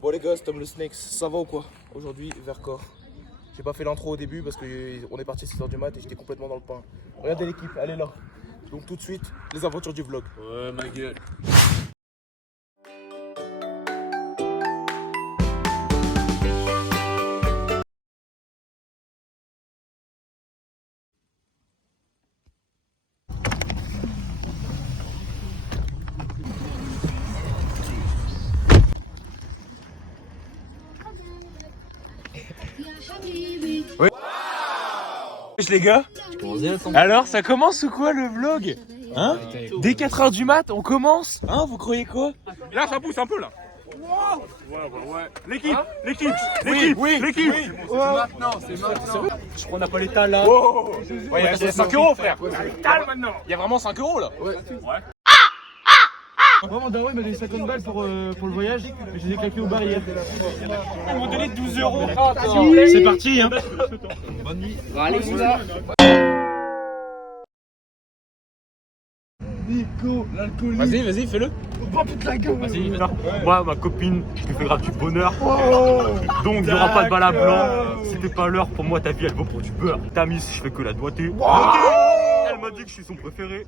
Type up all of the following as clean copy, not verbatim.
Bon les gars, c'est Tom le Snakes, ça va ou quoi? Aujourd'hui, Vercors. J'ai pas fait l'intro au début parce qu'on est parti à 6h du mat et j'étais complètement dans le pain. Regardez l'équipe, elle est là. Donc tout de suite, les aventures du vlog. Ouais, ma gueule. Ouais. Les gars, alors ça commence ou quoi le vlog? Hein? Dès 4h du mat, on commence? Hein, vous croyez quoi? Là, ça pousse un peu là. Ouais. L'équipe, l'équipe. C'est maintenant. Je crois qu'on n'a pas l'état là. Ouais, il y a 5 euros, frère. Il y a vraiment 5 euros là. Ouais. Moi, mon daron il m'a donné 50 balles pour le voyage, mais je les ai claqués aux barrières. Ils m'ont donné 12 euros. C'est parti, hein. Bonne nuit. Allez, Nico, l'alcoolique. Vas-y, fais-le. Oh putain, la gueule. Vas-y, moi, ma copine, je lui fais grave du bonheur. Donc, il n'y aura pas de balle à blanc. C'était pas l'heure, pour moi, ta vie, elle vaut pour du beurre. Ta miss, je fais que la doigter. Elle m'a dit que je suis son préféré.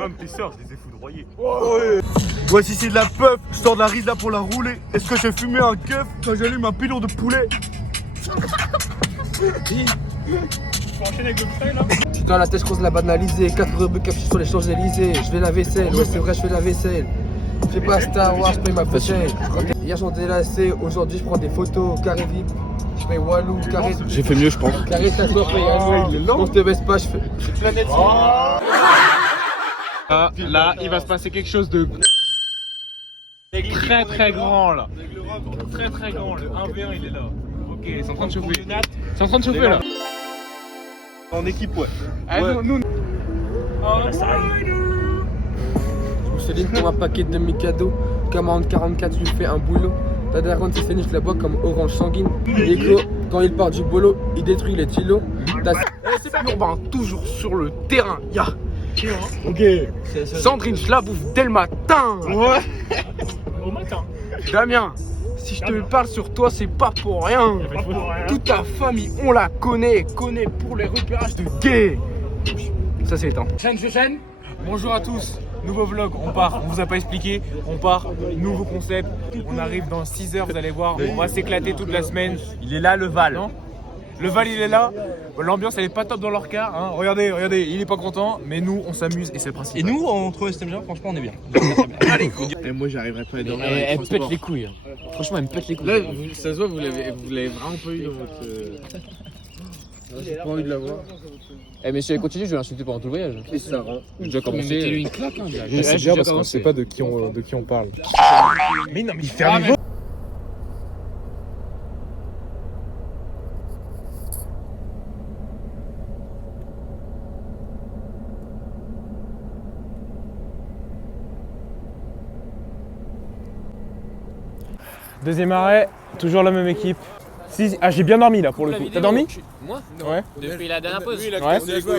Même tes sœurs, je les ai foudroyées. Ouais, si c'est de la puff, je sors de la risa pour la rouler. Est-ce que j'ai fumé un keuf quand j'allume un pilon de poulet? Je suis dans la tête, je croise la banalisée. 4 rubriques captures sur les Champs-Élysées. Je fais la vaisselle, ouais, c'est vrai, je fais la vaisselle. Je fais pas Star Wars, je paye ma bouteille. Hier, j'en délacé, aujourd'hui, je prends des photos. Carré VIP, je paye Walou. Carré. J'ai fait mieux, je pense. Carré tatouage, paye Alou. On te baisse pas, je fais planète. Là, il va se passer quelque chose de très grand là. Très grand. Le 1v1 il est là. Ok, c'est en train de chauffer. C'est en train de chauffer là. En équipe, ouais. Je me suis dit pour un paquet de Mikado. Commande 44, je lui fais un boulot. Ta daronne, c'est fini, je la bois comme orange sanguine. Nico, quand il part du bolo, il détruit les tilos. C'est urbain, toujours sur le terrain. Ya. Ok. Sandrine, je la bouffe dès le matin. Ouais. Au matin. Damien, si je te parle sur toi, c'est pas pour rien. Toute ta famille, on la connaît pour les repérages de gays. Ça, c'est éteint. Chaîne. Bonjour à tous. Nouveau vlog, on part, on vous a pas expliqué, on part, nouveau concept, on arrive dans 6 heures, vous allez voir, on va s'éclater toute la semaine. Il est là, le Val. Non, le Val il est là, l'ambiance elle est pas top dans leur car, hein. Regardez, il est pas content, mais nous on s'amuse et c'est le principe. Et nous, on trouve STM, franchement, on est bien. Allez, Et moi, j'arriverai pas à dormir. Elle me pète les couilles, franchement elle me pète les couilles. là, ça se voit, vous l'avez vraiment pas eu dans votre... J'ai pas envie de la voir. Eh mais si elle continue, je vais l'insulter pendant tout le voyage. Et ça rend. J'ai déjà commencé. Mettez-lui une claque, hein, déjà. C'est bien parce qu'on sait pas de qui on parle. Mais non mais il fait un niveau. Deuxième arrêt, toujours la même équipe. Ah j'ai bien dormi là pour le coup. T'as dormi? Moi? Ouais. Depuis la dernière pause. Ouais.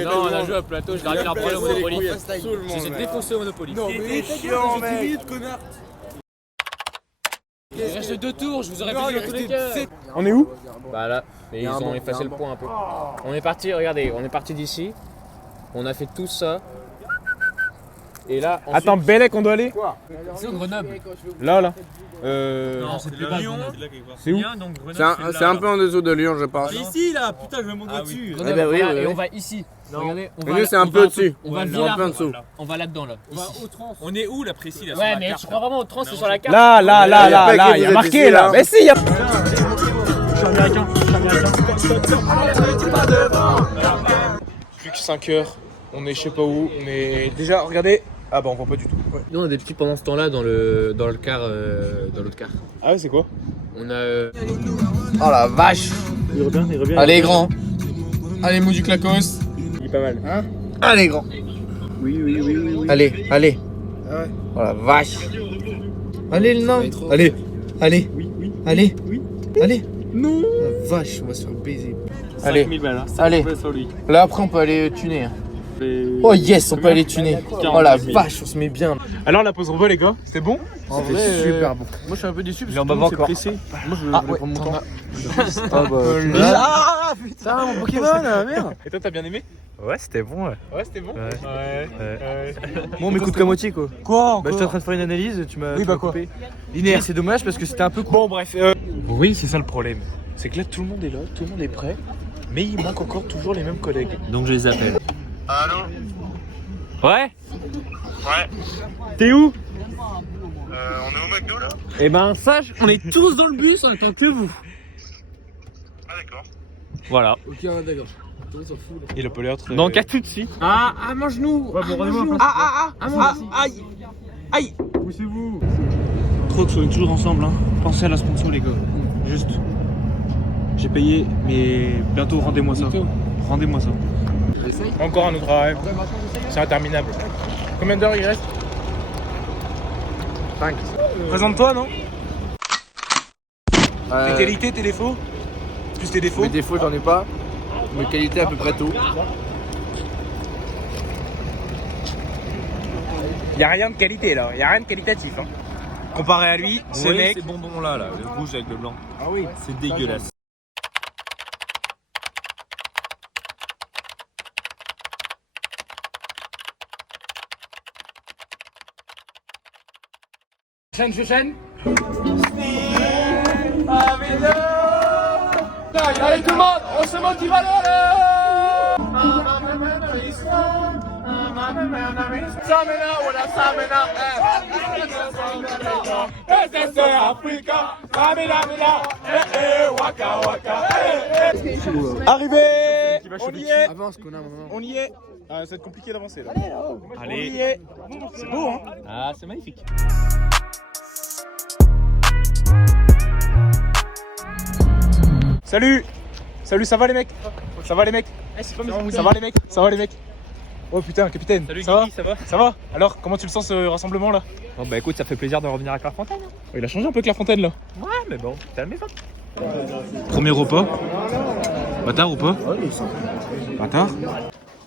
Non, on a joué à plateau, j'ai dormi leur problème au Monopoly. J'ai défoncé au Monopoly. mais chiant, mec. Il reste 2 tours, je vous aurais dit dans tous les cas. On est où? Bah là, mais ils ont effacé le point un peu. On est parti, regardez, on est parti d'ici. On a fait tout ça. Et là, ensuite... Attends, Bellec on doit aller? C'est au Grenoble. Là. Non, c'est plus bas. C'est où? C'est un peu en dessous de Lyon, je pense. Ici, là, putain, je vais monter dessus. Grenoble, ben oui, voilà, oui, et oui. on va ici. Regardez, on Mais va, nous, c'est un on peu va au-dessus. On va Un Villars. peu en dessous. On va là-dedans, là. Ici. On est où, là, précis, là? Ouais, mais tu crois vraiment au trans, c'est sur la carte? Là, pas il y a écrit, marqué vous êtes là. ici, Mais si, il y a. Je suis américain. Plus que 5 heures, on est je sais pas où, mais déjà regardez. Ah bah on voit pas du tout. Ouais. Nous, on a des petits pendant ce temps-là dans le car, dans l'autre car. Ah ouais, c'est quoi? On a. Oh la vache. Il revient. Allez, grand. Allez, mou du clacos. Il est pas mal. Hein? Allez, grand. Oui. Allez. Oh la vache. Allez, le nain. Allez. Oui. Allez. Non. La vache, on va se faire baiser. Allez. 5000 balles, hein. Allez. Sur lui. Là, après, on peut aller tuner. Hein. Oh yes, on peut aller tuner. Oh la vache, on se met bien. Alors la pause repas les gars, c'était bon? En vrai, super bon. Moi je suis un peu déçu parce que tout le monde s'est pressé. Moi je voulais prendre mon temps. Ah putain, mon Pokémon, merde. Et toi t'as bien aimé? Ouais, c'était bon. Ouais. Ouais c'était bon? Ouais. Bon, on m'écoute qu'à moitié quoi. Quoi? Bah j'étais en train de faire une analyse, tu m'as quoi? coupé. Linéaire, c'est dommage parce que c'était un peu court. Bon bref. Oui c'est ça le problème. C'est que là tout le monde est là, tout le monde est prêt. Mais il manque encore toujours les mêmes collègues. Donc je les appelle. Allô? Ouais. Ouais. T'es où? On est au McDo là? Eh ben sage, on est tous dans le bus en attendant que vous. Ah d'accord. Voilà. Ok, d'accord. Tout le monde s'en fout là. Il a pas l'air très... Donc à tout de suite. Ah, mange-nous. Aïe. Aïe. Poussez-vous. Trop que soyez toujours ensemble hein. Pensez à la sponsor les gars. Juste. J'ai payé mais bientôt rendez-moi ça. Rendez-moi ça. Encore un autre arrêt. C'est interminable. Combien d'heures il reste? 5. Présente-toi non? Tes qualités, tes défauts? Plus tes défauts? Mes défauts j'en ai pas. Mes qualités à peu près tout. Y'a rien de qualité là, y'a rien de qualitatif hein. Comparé à lui, ce mec. Ces bonbons là, le rouge avec le blanc. Ah oui. C'est dégueulasse. Chaîne. Allez tout le monde, on se motive à Arrivé. On y est. Avance qu'on a un moment. On y est. Ah, ça va être compliqué d'avancer là. Allez. On y est. C'est beau hein. Ah, c'est magnifique. Salut, ça va les mecs? Ça va les mecs? Ça va les mecs? Ça va les mecs? Oh putain, capitaine, Salut ça va? Guigui, ça va? Ça va? Alors, comment tu le sens ce rassemblement là? Bon bah écoute, ça fait plaisir de revenir à Clairefontaine. Il a changé un peu Clairefontaine là. Ouais, mais bon, t'es à la maison. Premier repas. Bâtard ou pas? Bâtard.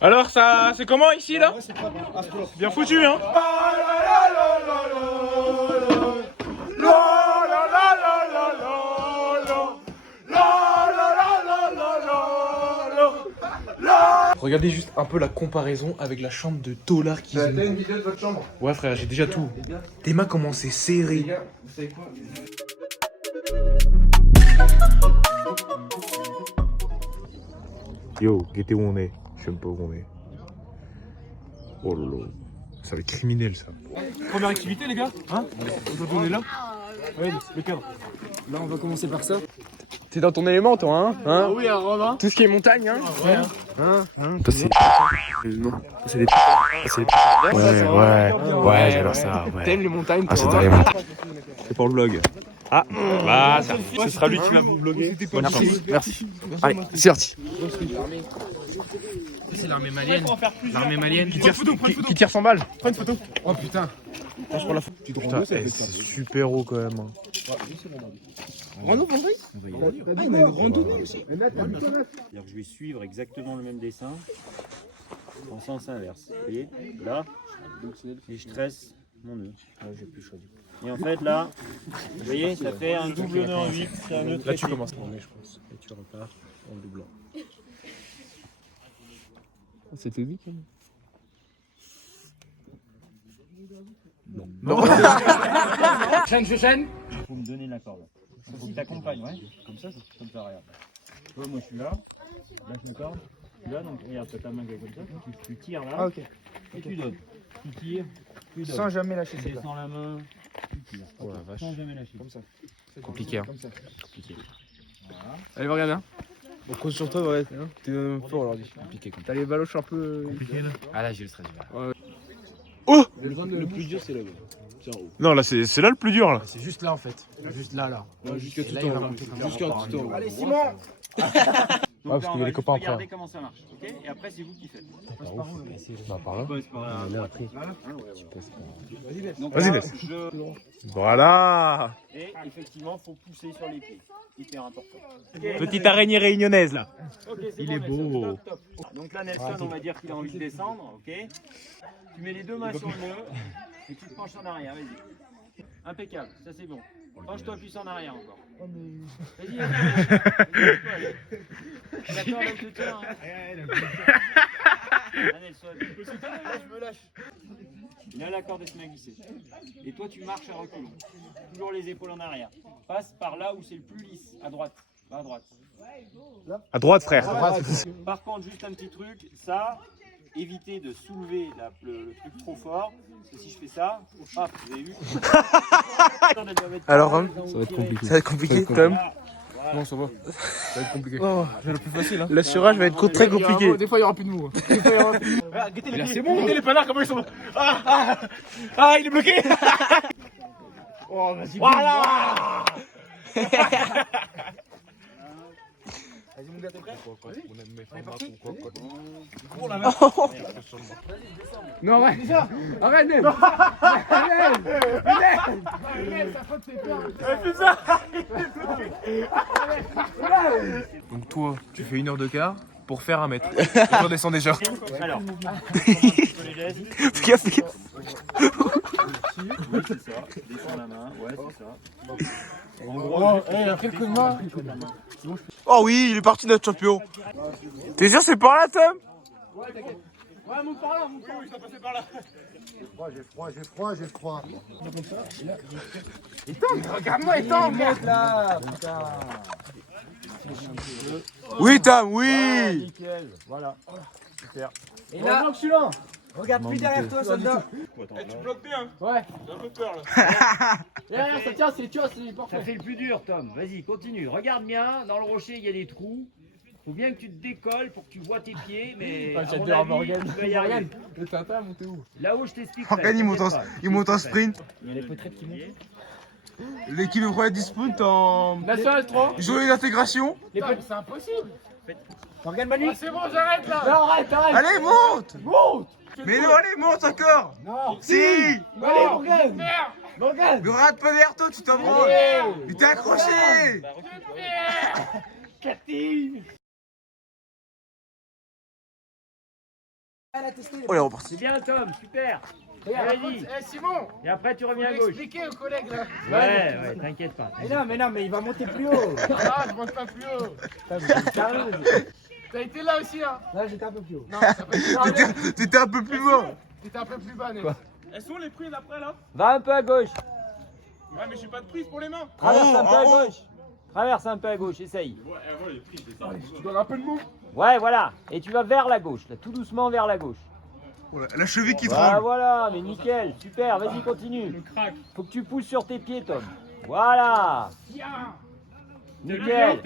Alors, ça, c'est comment ici là? Bien foutu hein? Regardez juste un peu la comparaison avec la chambre de Tolar qui T'as une vidéo de votre chambre? Ouais frère, j'ai déjà tout. Tes mains comment c'est serré. Les gars, vous savez quoi? Yo, guettez où on est. Je sais même pas où on est. Oh lolo. Ça va être criminel ça. Première activité les gars? Hein? Aujourd'hui on est là? Ouais, le cadre. Là on va commencer par ça. T'es dans ton élément toi hein? Oui, un Romain. Tout ce qui est montagne hein? Ouais. Toi c'est... Non. C'est des... Ouais, j'adore ça. Ouais. T'aimes les montagnes toi? Ah, c'est dans les montagnes. C'est pour le vlog. Ah, bah ce sera lui qui va vous vlogger. Bonne chance. Merci. Allez, c'est parti. C'est l'armée malienne. L'armée malienne qui tire 100 balles. Prends une photo. Oh putain. Je prends la photo. Putain, c'est super haut quand même. Rando Vendredi? On a une randonnée aussi. C'est-à-dire que je vais suivre exactement le même dessin en sens inverse. Vous voyez? Là, et je tresse mon nœud. Et en fait là, vous voyez, ça fait un double nœud en 8, c'est un nœud Là très tu fine. commences. Je pense. Et tu repars en doublant. C'est tout dit quand même. Chaîne. Il faut me donner la corde. Il faut que tu accompagnes, ouais. Comme ça, regarde. Tu vois, moi je suis là, je me corde. Tu là, donc regarde, tu as ta main qui est comme ça, tu tires là, Ok. et tu donnes. Tu tires, tu donnes. Sans jamais lâcher Tu cette descends la main, tu tires. Oh la vache. Sans jamais lâcher. Comme ça. Compliqué hein. Allez, regarde hein. On compte sur toi, ouais. T'es fort aujourd'hui. T'as les baloches un peu. Ah là, j'ai le stress. Oh! Le plus dur, c'est là. Non là c'est là le plus dur là. C'est juste là en fait. Juste là. Jusqu'à tout là, en il va haut. monter comme ça. Jusqu'à tout en haut. Allez Simon. Donc parce là, on qu'il y a va les copains juste après. regarder comment ça marche, ok? Et après, c'est vous qui faites. Bah, par là. Ouais, c'est par là. Donc Vas-y, là, laisse. je- Voilà. Et effectivement, faut pousser sur les pieds. Hyper important. Petite araignée réunionnaise là. Ok, c'est Il est Nelson, beau. top, top. Donc là, Nelson, on va dire qu'il a envie de descendre, ok? Tu mets les deux mains sur le nœud et tu te penches en arrière, vas-y. Impeccable, ça c'est bon. Penche-toi plus en arrière encore. Vas-y, vas-y. D'accord, là, je te tiens. Ah, Nelson. Je me lâche. Il a l'accord de se glisser. Et toi, tu marches à reculons. Toujours les épaules en arrière. Passe par là où c'est le plus lisse, à droite. Va à droite. À droite, frère. Par contre, juste un petit truc, ça, évitez de soulever le truc trop fort, parce que si je fais ça, hop, vous avez vu? Alors, Ça va être compliqué. ça va être compliqué quand même. Non, ça va. Ça va être compliqué. Oh, c'est le plus facile. Hein. L'assurage va être très compliqué. Des fois, il y aura plus de mots. Des fois, il y aura plus de mots. Là, c'est bon, regardez les panards, comment ils sont. Ah, il est bloqué. Oh, vas-y. Voilà. Vas-y, mon gars, t'es prêt? Non, ouais. Arrête, Neb. Donc, toi, tu fais 1 heure de quart pour faire 1 mètre. Je redescends déjà. Alors, on commence un petit peu les gestes. Fais gaffe, fais gaffe. Oui, c'est ça. Descends la main, ouais, c'est ça. En gros, Après le coup de main. Oh oui, il est parti notre champion. T'es sûr c'est par là, Tom? Ouais, monte par là, monte par là. Il doit passer par là. J'ai froid. Regarde-moi, étends, monte là. Oui, Tom, oui. nickel, voilà. Super. Et là, je suis là. Regarde plus derrière toi, soldat. Tu bloques bien. Ouais. J'ai un peu peur là. Derrière, ça tient, tu vois, c'est Ça parfait. fait le plus dur, Tom. Vas-y, continue. Regarde bien, dans le rocher, il y a des trous. Faut bien que tu te décolles pour que tu vois tes pieds, mais à mon avis, tu vas y arriver. Le Tintin a monté où? Là-haut, je t'explique. Morgane, il monte en sprint. Il y a les potrettes qui montent. L'équipe de Royal Dispute en National 3. journée d'intégration. C'est impossible. Morgane Manu. C'est bon, j'arrête là. Non, arrête, arrête. Allez, monte. Monte. Mais non, allez, monte encore. Non. Si. Allez, Morgane. Morgane. Mais rate pas derrière toi, tu t'en branles. Il t'es accroché. Cathy. Oh, il est reparti. C'est bien, Tom, super. Regarde, Vas-y. Simon. Et après, tu reviens à Faut gauche. expliquer aux collègues là. Ouais, t'inquiète pas. Mais non, mais il va monter plus haut. Ah, je monte pas plus haut. T'as été là aussi, hein? Là, j'étais un peu plus haut. Non, t'as pas été là. T'étais un peu plus bas. T'étais un peu plus bas, Ned. Elles sont les prises après là? Va un peu à gauche. Ouais, mais j'ai pas de prise pour les mains. Traverse Oh, un peu à oh, oh. gauche. Traverse un peu à gauche, essaye. Tu donnes un peu de mou. Ouais, voilà. Et tu vas vers la gauche, là, tout doucement vers la gauche. Voilà, la cheville qui Ah, tremble. voilà, mais nickel, super, vas-y, continue. Faut que tu pousses sur tes pieds, Tom. Voilà. Nickel.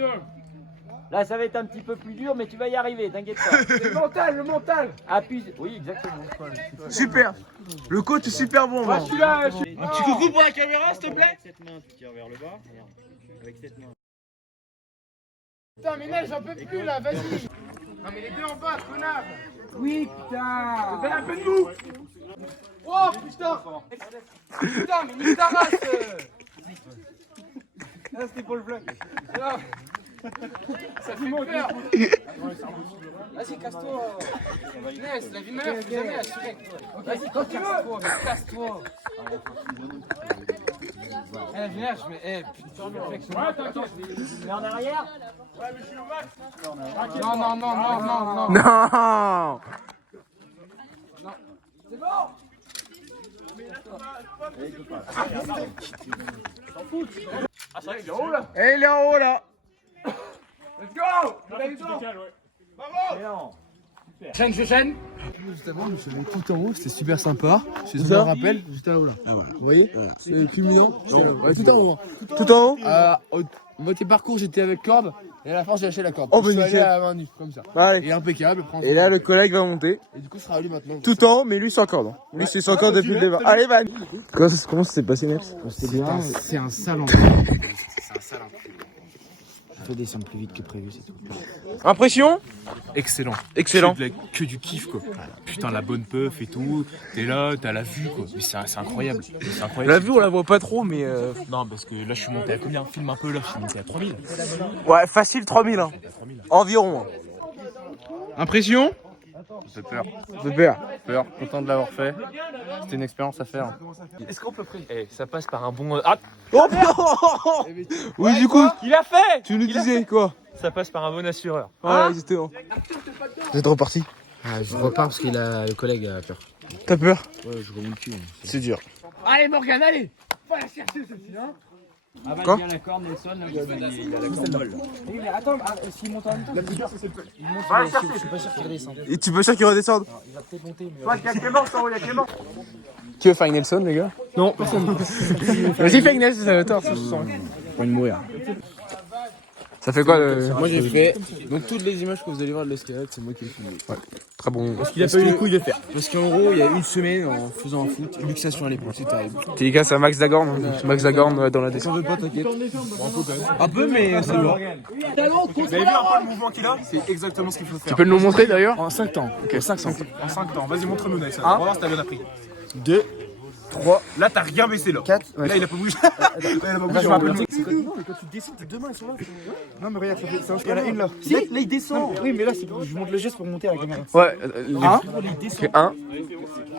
Là, ça va être un petit peu plus dur, mais tu vas y arriver, t'inquiète pas. Le mental. Appuie. Oui, exactement. Super. Le coach est super bon. Moi, je suis là. Un petit coucou pour la caméra, s'il te plaît. Avec cette main, tu tires vers le bas. Regarde. Avec cette main. Putain, mais Ned, j'en peux plus là, vas-y. Non, mais les deux en bas, connard. Oui, putain. Fais un peu de mou. Oh, putain. Putain, mais nique ta race. Ah, c'était pour le vlog. Ça fait peur. Vas-y, casse-toi. Ness, la vie de ma mère, faut jamais assurer. Vas-y, quand tu veux. Casse-toi. Eh, viens, je mets. Eh, putain, Tu mets en arrière. non, non, non, non, non, non. Non. C'est bon. Et il est en haut là. Let's go. Chaîne, je chaîne. Justement, je suis allé tout en haut, c'était super sympa. Je me rappelle, juste là-haut là. Ah voilà. Vous voyez, c'est culminant. Ouais, tout en haut. Tout en haut. Au moitié parcours, j'étais avec corde. Et à la fin, j'ai lâché la corde. Oh, je suis bah, allé nickel. à la main nue, comme ça. Allez. Et impeccable. Et là, le collègue va monter. Et du coup, ce sera à lui maintenant. Tout en haut, mais lui sans corde. Lui, c'est sans corde depuis le départ. Allez, Van. Comment ça s'est passé, Neps? C'était bien. C'est un sale endroit. C'est un sale endroit. Fais descendre plus vite que prévu, c'est tout. Impression? Excellent. Excellent. Que du kiff quoi. Putain la bonne puff et tout. T'es là, t'as la vue quoi. Mais c'est incroyable. C'est incroyable. La vue, on la voit pas trop, mais. Non parce que là je suis monté à combien? Filme un peu là, je suis monté à 3000. Ouais, facile 3000. Hein. Environ. Impression? J'ai peur. De peur. Peur, content de l'avoir fait. C'était une expérience à faire. Est-ce qu'on peut prier? Eh, ça passe par un bon. Ah! Oh non. Oui, du coup, Il a fait! tu nous disais quoi? Ça passe par un bon assureur. Ouais, justement. Vous êtes reparti? Ah, je repars parce qu'il a le collègue a peur. T'as peur? Ouais, je remets le cul. C'est dur. Allez Morgane, allez! Va la chercher celle-ci, hein! Quoi? bien la corde, Nelson, là, il a la corde molle. Oui, mais attends, s'il monte en même temps, il monte, je suis pas sûr qu'il redescende. Et tu peux sûr qu'il redescende? Il va peut-être monter, mais. Il y a Clément, il y a Clément! Qui veut faire une Nelson, les gars? Non, personne. Vas-y, fais une Nelson, ça va tort, ça se sent. Pour une mourir. Ça fait quoi le. Moi j'ai fait. Donc toutes les images que vous allez voir de l'escalade, c'est moi qui les filmé. Très bon. Il a pas eu les couilles de faire. Parce qu'en gros, il y a une semaine, en faisant un foot, luxation à l'épaule, c'est terrible. Dédicace à Max Dagorn. Max Dagorn dans la T'en descente. veux pas, t'inquiète. Un peu, mais c'est bon. Vous avez vu un peu le mouvement qu'il a? C'est exactement ce qu'il faut Tu faire. peux nous montrer d'ailleurs? En 5 temps. Ok, 500. En 5 temps. Vas-y, montre-nous, Nelson. On va voir si t'as bien appris. 2, 3, Là, t'as rien baissé là. 4. Là, il a pas bougé. Là, il a pas bougé. Non, mais quand tu descends, tes deux mains elles sont là. Non, mais regarde, il y en a une là. Si, là il descend. Oui, mais là, je monte le geste pour monter avec la caméra. Ouais. 1.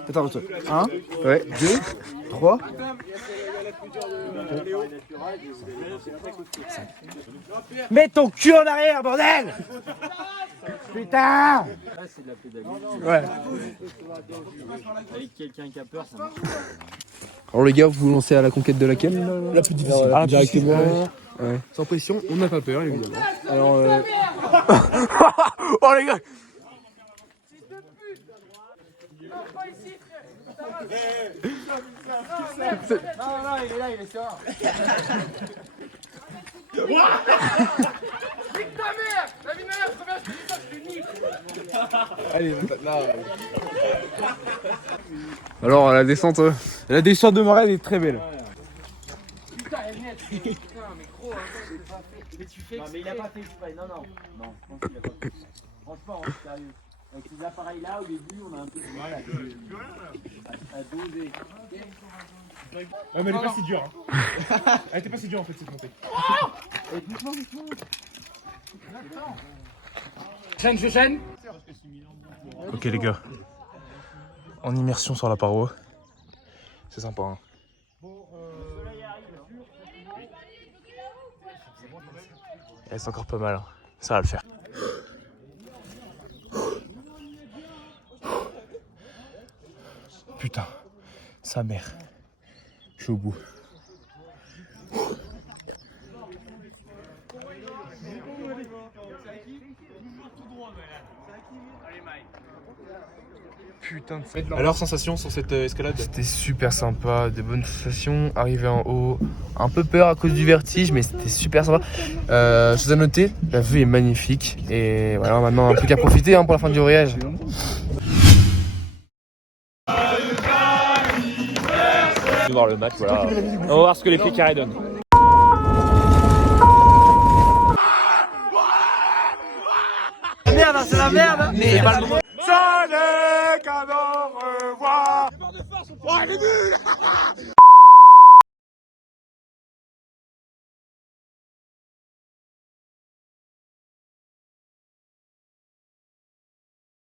Attends, 1, Ouais. 2, 3. Mets ton cul en arrière, bordel! Putain! C'est de la pédagogie. Ouais. Avec quelqu'un qui a peur, ça marche. Alors les gars, vous vous lancez à la conquête de laquelle? La plus difficile. Directement. Ouais. Sans pression, on n'a pas peur, évidemment. Alors oh les gars. Non, il est là, il est sûr. Nique ta mère! La vie de ma mère, je reviens, je te dis ça, je te nique! Allez, alors la descente de Marraine est très belle. Putain, elle est nette! Putain, mais gros, mais tu fais. Non, mais il a pas fait exprès, non. Non, je pense qu'il a pas fait. Franchement, sérieux. Avec ces appareils-là, au début, on a un peu de mal à doser. Ouais, mais elle est pas si dure. Elle était pas si dure en fait cette montée. Je chaîne. Ok les gars. En immersion sur la paroi. C'est sympa hein. Il reste encore pas mal. Hein. Ça va le faire. Putain. Sa mère. Je suis au bout. Putain de Alors, sensation sur cette escalade? C'était super sympa, de bonnes sensations. Arrivé en haut, un peu peur à cause du vertige, mais c'était super sympa. Chose à noter, la vue est magnifique. Et voilà, maintenant, un peu qu'à profiter hein, pour la fin du voyage. On va voir le match, voilà. On va voir ce que les pieds carrés donnent. Merde, c'est la merde! C'est pas le moment. Ça n'est qu'à au revoir. Oh, il est nul.